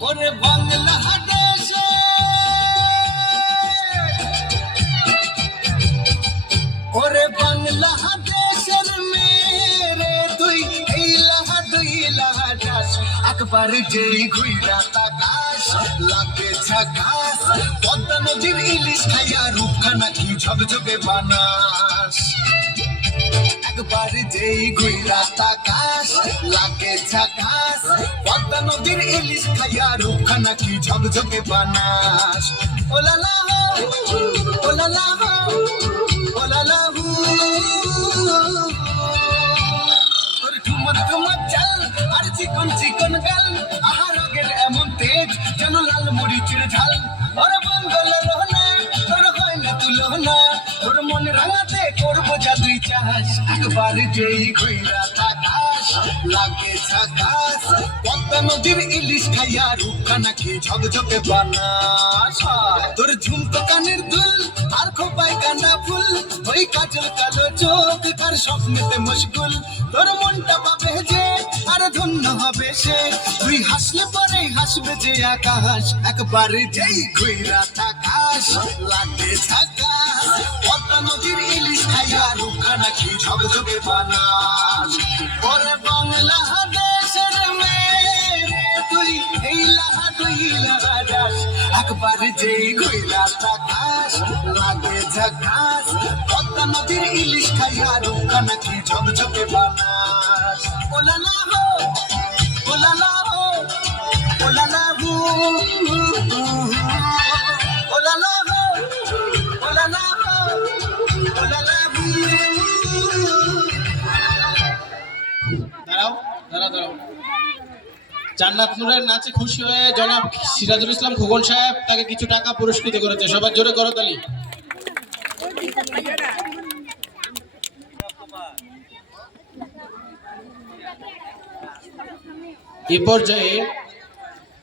ওরে বাংলাদেশে ওরে বাংলাদেশের মেরে তুই এই লাহা দুই লাহা যাস একবার যেই ঘুইরা তাকাস লাগে ঝাকাস পদ্মা নদীর ইলিশ খাইয়া রূপখানা কি ঝকঝকে বানাস একবার যেই ঘুইরা তাকাস লাগে ঝাকাস পদ্মা নদীর ইলিশ খাইয়া রূপখানা কি ঝকঝকে বানাস ওলালা ওলালা ওলালা তোর ঠুমক ঠুমক চাল আর চিকন চিকন গাল আহার আগের এমন তেজ যেন লাল মরিচের ঝাল ওরে বঙ্গলের না তোর হয় না তুলনা তোর মন রাঙাতে করবো জাদুই চাস একবার যেই ঘুইরা তাকাস লাগে ঝাকাস পদ্মা নদীর ইলিশ খাইয়া রূপখানা কি ঝকঝকে বানাস তোর ঝুমকো কানের দুল আর খোপায় কান্না ফুল ওই কাজল কালো চোখ কার স্বপ্নেতে মশগুল তোর মনটা পাবে যে আর ধন্য হবে সে তুই হাসলে পরে হাসবে যে আকাশ একবার যেই ঘুইরা তাকাস লাগে ঝাকাস পদ্মা নদীর ইলিশ খাইয়া রূপখানা কি ঝকঝকে বানাস ওরে বাংলাদেশের মেরে তুই এই লাহা দুই লাহা যাস একবার যেই ঘুইরা তাকাস লাগে ঝাকাস পদ্মা নদীর ইলিশ খাইয়া রূপখানা কি ঝকঝকে বানাস ওলালা হো ওলালা হো ওলালা হো ওলালা হো ওলালা হো ওলালা হো দাঁড়াও দাঁড়াও জান্নাত নূরের নাচে খুশি হয়ে জনাব সিরাজুল ইসলাম খোকন সাহেব তাকে কিছু টাকা পুরস্কৃত করেছে। সবার জোরে করতালি। এ পর্যায়ে